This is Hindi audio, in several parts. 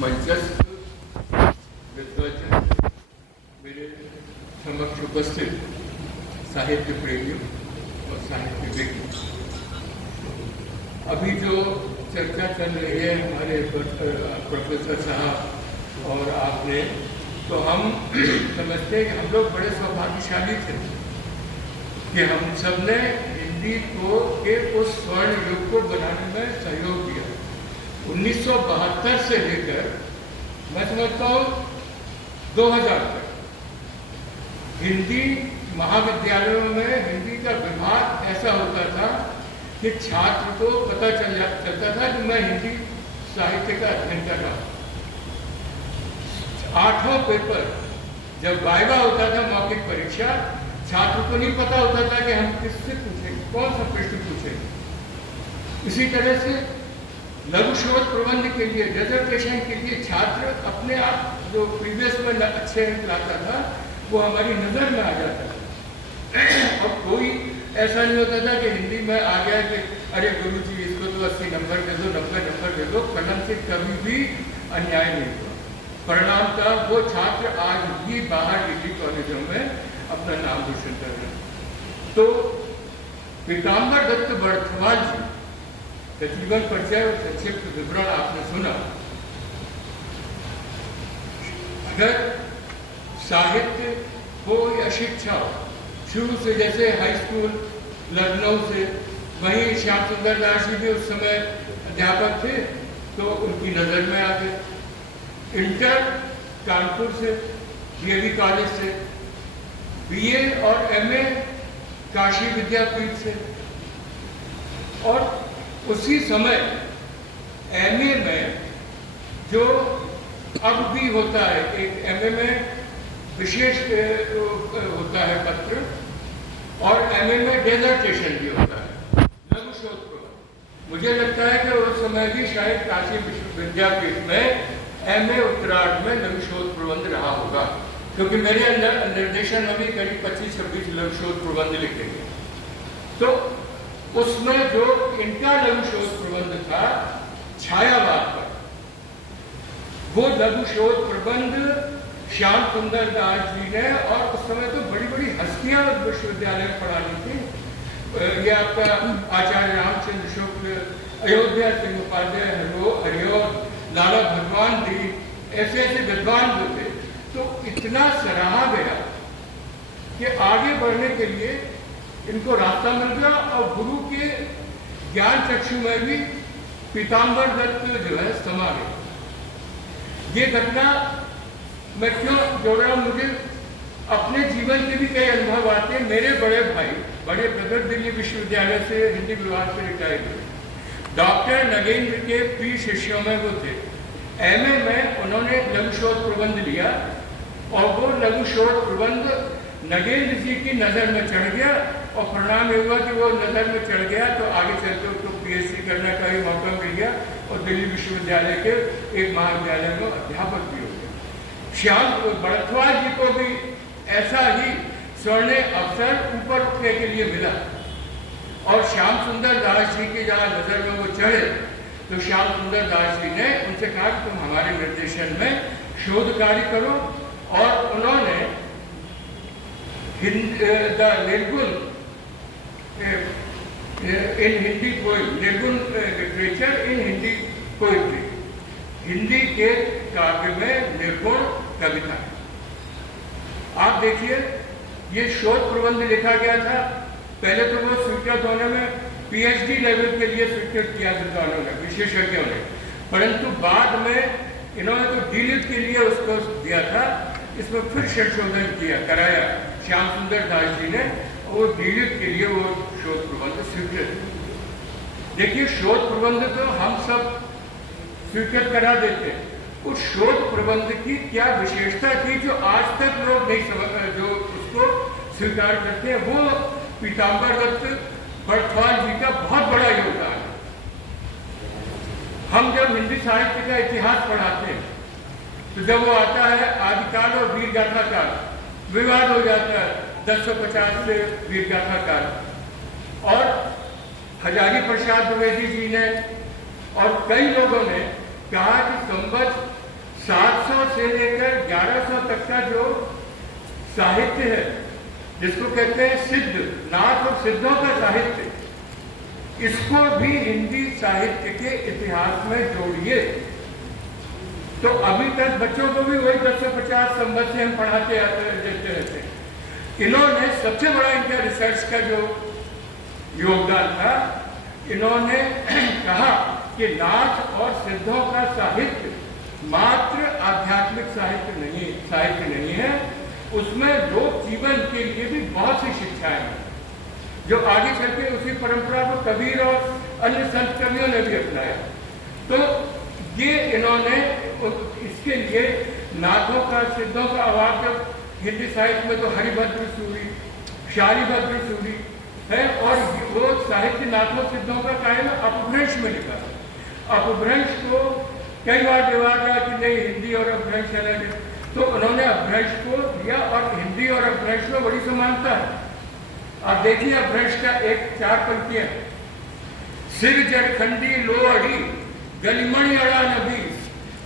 मंचस्थ विद्वजन, मेरे समक्ष उपस्थित साहित्य प्रेमियों और साहित्य विज्ञ, अभी जो चर्चा चल रही है हमारे प्रोफेसर साहब और आपने, तो हम समझते हैं कि हम लोग बड़े सौभाग्यशाली थे कि हम सब ने हिंदी को के उस स्वर्ण युग को बनाने में सहयोग दिया। 1972 से लेकर मैं समझता हूँ 2000 तक हिंदी महाविद्यालयों में हिंदी का विभाग ऐसा होता था कि छात्र को पता चलता था कि मैं हिंदी साहित्य का अध्ययन कर रहा हूँ। 8वां पेपर जब वाइवा होता था, मौखिक परीक्षा, छात्र को नहीं पता होता था कि हम किससे पूछेंगे, कौन सा प्रश्न पूछेंगे। इसी तरह से लघु शोध प्रबंध के लिए, डिसर्टेशन के लिए छात्र अपने आप जो प्रीवियस में अच्छे लाता था वो हमारी नजर में आ जाता था। और कोई ऐसा नहीं होता था कि हिंदी में आ गया कि अरे गुरु जी इसको तो 80 नंबर दे दो, 90 नंबर दे दो। कलम से कभी भी अन्याय नहीं हुआ। परिणाम का वो छात्र आज भी बाहर डिग्री कॉलेजों में अपना नाम रोशन कर रहे हैं। तो पीताम्बर दत्त बड़थवाल जी का जीवन परिचय और संक्षिप्त विवरण आपने सुना। अगर साहित्य हो या शिक्षा हो, शुरू से जैसे हाई स्कूल लखनऊ से, वहीं श्याम सुंदर दास जी भी उस समय अध्यापक थे तो उनकी नज़र में आ गए। इंटर कानपुर से, डीएवी कॉलेज से, बीए और एमए काशी विद्यापीठ से, और उसी समय एमए में जो अब भी होता है, एक एमए में विशेष होता है पत्र, और एमए में डेजर्टेशन भी होता है, लघु शोध प्रबंध। मुझे लगता है कि उस समय भी शायद काशी विश्वविद्यापीठ में एमए उत्तरार्ध में लघु शोध प्रबंध रहा होगा, क्योंकि मेरे अंदर निर्देशन में भी करीब 25-26 लघु शोध प्रबंध लिखे गए। तो उसमें जो इनका लघु शोध प्रबंध था छायावाद पर, वो लघु शोध प्रबंध श्याम सुंदर दास जी ने, और उस समय तो बड़ी बड़ी हस्तियां विश्वविद्यालय में पढ़ानी थी। ये आपका आचार्य रामचंद्र शुक्ल, अयोध्या सिंह उपाध्याय, हरिओम, लाला भगवान दी, ऐसे ऐसे विद्वान जो थे। तो इतना सराहा गया कि आगे बढ़ने के लिए इनको रास्ता मिल गया, और गुरु के ज्ञान चक्षु में भी पीताम्बर दत्त जो है समा गए। ये घटना मैं क्यों जोड़ रहा हूँ, मुझे अपने जीवन के भी कई अनुभव आते हैं। मेरे बड़े भाई, बड़े ब्रदर दिल्ली विश्वविद्यालय से हिंदी विभाग से रिटायर हुए, डॉक्टर नगेंद्र के प्रिय शिष्यों में वो थे। एमए में उन्होंने लघु शोध प्रबंध लिया, और वो लघु शोध प्रबंध नगेंद्र जी की नज़र में चढ़ गया, और परिणाम ये हुआ कि वो नज़र में चढ़ गया तो आगे चलकर उसको पीएचडी करने का भी मौका मिल गया, और दिल्ली विश्वविद्यालय के एक महाविद्यालय में अध्यापक भी हो गया। श्याम बड़थवाल जी को भी ऐसा ही स्वर्ण अवसर ऊपर उठने के लिए मिला, और श्याम सुंदर दास जी की जहाँ नज़र में वो चढ़े तो श्याम सुंदर दास जी ने उनसे कहा कि तुम हमारे निर्देशन में शोध कार्य करो, और उन्होंने द निर्गुण इन हिंदी पोएम, निर्गुण literature in Hindi poetry, Hindi के काव्य में निर्गुण कविता। आप देखिए, ये शोध प्रबंध लिखा गया था। पहले तो वो स्वीकृत होने में पीएचडी लेवल के लिए स्वीकृत किया विद्वानों ने, विशेषज्ञों ने, परंतु बाद में इन्होंने तो डीलिट के लिए उसको दिया था, इसमें फिर संशोधन कराया श्याम सुंदर दास जी ने, और डीलिट के लिए वो शोध प्रबंध स्वीकृत। देखिए, शोध प्रबंध तो हम सब स्वीकृत करा देते हैं, उस शोध प्रबंध की क्या विशेषता थी जो आज तक लोग नहीं समझ, जो उसको स्वीकार करते हैं, वो पीताम्बर दत्त बड़थवाल जी का बहुत बड़ा योगदान है। हम जब हिंदी साहित्य का इतिहास पढ़ाते हैं तो जब वो आता है आदिकाल और वीरगाथा काल, विवाद हो जाता है 1050 से वीरगाथा काल, और हजारी प्रसाद द्विवेदी जी ने और कई लोगों ने कहा कि संवत 700 से लेकर 1100 तक का जो साहित्य है, जिसको कहते हैं सिद्ध, नाथ और सिद्धों का साहित्य, इसको भी हिंदी साहित्य के इतिहास में जोड़िए। तो अभी तक बच्चों को भी वही 10 से 50 संबंध से हम पढ़ाते आते देते रहते हैं। इन्होंने सबसे बड़ा इनका रिसर्च का जो योगदान था, इन्होंने कहा कि नाथ और सिद्धों का साहित्य मात्र आध्यात्मिक साहित्य नहीं है, उसमें लोक जीवन के लिए भी बहुत सी शिक्षाएं हैं, जो आगे चल के उसी परंपरा को कबीर और अन्य संत कवियों ने भी अपनाया। तो ये इन्होंने इसके लिए नाथों का, सिद्धों का अवार्ड, जब हिंदी साहित्य में तो हरिभद्र सूरी, शालिभद्र सूरी है, और वो साहित्य नाथों सिद्धों का कायम अपभ्रंश में लिखा। अपभ्रंश को कई बार विवाद रहा कि नहीं हिंदी और अपभ्रंश अलग है, तो उन्होंने अपभ्रंश को लिया, और हिंदी और अपभ्रंश में बड़ी समानता है। आप देखिए अपभ्रंश का 4 पंक्तियां, सिर जड़खंडी लो अड़ी गलिमणि अड़ा नबी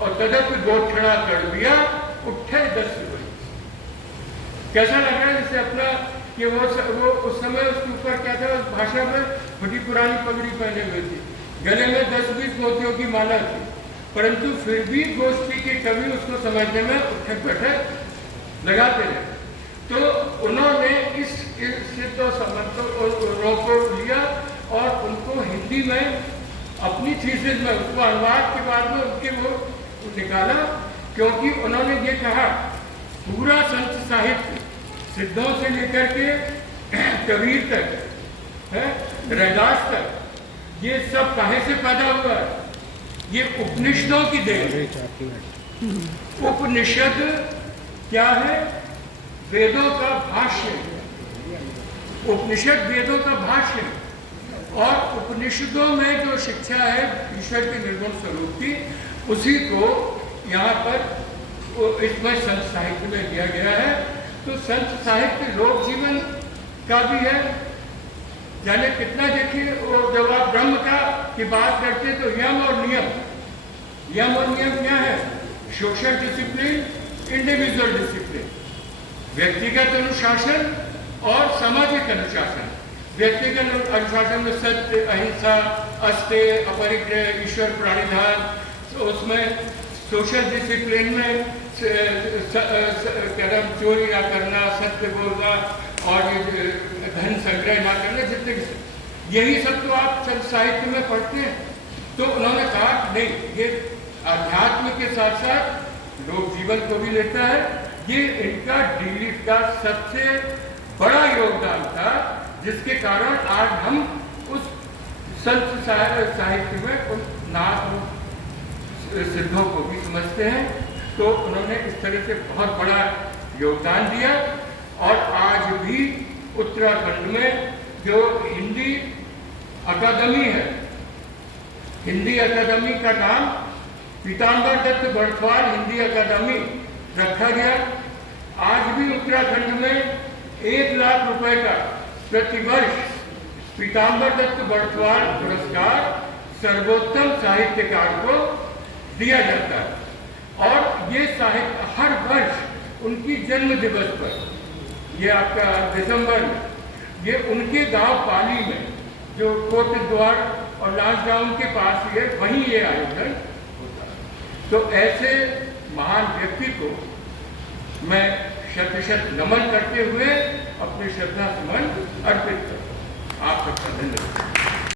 और तदप गोठड़ा कर दिया उठे 10 बड़ी। कैसा लग रहा है जैसे अपना कि वो उस समय उसके ऊपर क्या था, उस भाषा में बड़ी पुरानी पगड़ी पहने हुए थी, गले में 10-20 मोतियों की माला थी, परंतु फिर भी गोष्ठी के कवि उसको समझने में उठक बैठक लगाते रहे। तो उन्होंने इस सिद्ध संबंधों को लिया और उनको हिंदी में अपनी थीसिस में, उसको अनुवाद के बाद में उनके वो निकाला, क्योंकि उन्होंने ये कहा पूरा संत साहित्य सिद्धों से लेकर के कबीर तक है, रैदास तक, ये सब काहे से पैदा हुआ है? ये उपनिषदों की देन है। उपनिषद क्या है? वेदों का भाष्य। उपनिषद वेदों का भाष्य, और उपनिषदों में जो शिक्षा है ईश्वर के निर्गुण स्वरूप की, उसी को यहाँ पर इसमें संत साहित्य में दिया गया है। तो संत साहित्य लोक जीवन का भी है, जाने कितना। देखिए वो जब आप ब्रह्म की बात करते तो यम और नियम, यम और नियम क्या है? सोशल डिसिप्लिन, इंडिविजुअल डिसिप्लिन, व्यक्तिगत अनुशासन और सामाजिक अनुशासन। व्यक्तिगत अनुशासन में सत्य, अहिंसा, अस्तेय, अपरिग्रह, ईश्वर प्रणिधान, तो उसमें सोशल डिसिप्लिन में चोरी ना करना, सत्य बोलना और धन संग्रह ना करना, जितने यही सब तो आप संत साहित्य में पढ़ते हैं। तो उन्होंने कहा नहीं, ये अध्यात्म के साथ साथ लोक जीवन को भी लेता है। ये इनका दिल्ली का सबसे बड़ा योगदान था, जिसके कारण आज हम उस संत साहित्य में उन नाथ सिद्धों को भी समझते हैं। तो उन्होंने इस तरह से बहुत बड़ा योगदान दिया। और आज भी उत्तराखंड में जो हिंदी अकादमी है, हिंदी अकादमी का नाम पीताम्बर दत्त बड़थवाल हिंदी अकादमी रखा गया। आज भी उत्तराखंड में 1 लाख रुपए का प्रतिवर्ष पीताम्बर दत्त बड़थवाल पुरस्कार सर्वोत्तम साहित्यकार को दिया जाता है। और ये साहित्य हर वर्ष उनकी जन्म दिवस पर, ये आपका दिसंबर में, ये उनके गांव पाली में जो कोटद्वार और लांसडाउन के पास ही है, वहीं ये आयोजन होता है। तो ऐसे महान व्यक्ति को मैं शत-शत नमन करते हुए अपनी श्रद्धा सुमन